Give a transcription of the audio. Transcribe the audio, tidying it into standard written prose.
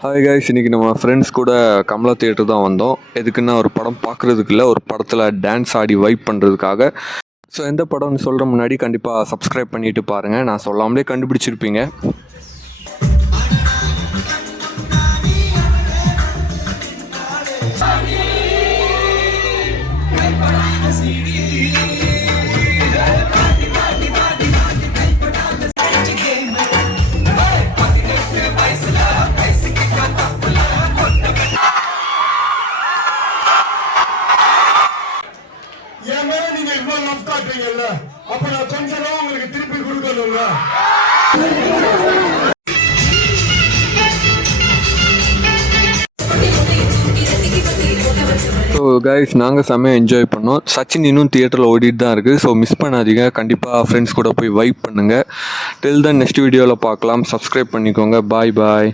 Hi guys, இன்றைக்கி நம்ம friends கூட கமலா தியேட்டர் தான் வந்தோம். எதுக்குன்னா ஒரு படம் பார்க்குறதுக்கு இல்லை, ஒரு படத்தில் டான்ஸ் ஆடி வைப் பண்ணுறதுக்காக. ஸோ எந்த படம்னு சொல்கிற முன்னாடி கண்டிப்பாக சப்ஸ்கிரைப் பண்ணிவிட்டு பாருங்கள். நான் சொல்லாமலே கண்டுபிடிச்சிருப்பீங்க. என் மேல நீங்க இவ்வளவு லவ் காட்டுறீங்கல்ல, அப்ப நான் கொஞ்சம் உங்களுக்கு திருப்பி கொடுக்கணும்ல. ஸோ கைஸ், நாங்கள் செம்மையாக என்ஜாய் பண்ணோம். சச்சின் இன்னும் தியேட்டரில் ஓடிட்டு தான் இருக்குது. ஸோ மிஸ் பண்ணாதீங்க. கண்டிப்பாக ஃப்ரெண்ட்ஸ் கூட போய் வைப் பண்ணுங்கள். டில் தென் நெக்ஸ்ட் வீடியோவில் பார்க்கலாம். சப்ஸ்கிரைப் பண்ணிக்கோங்க. பாய் பாய்.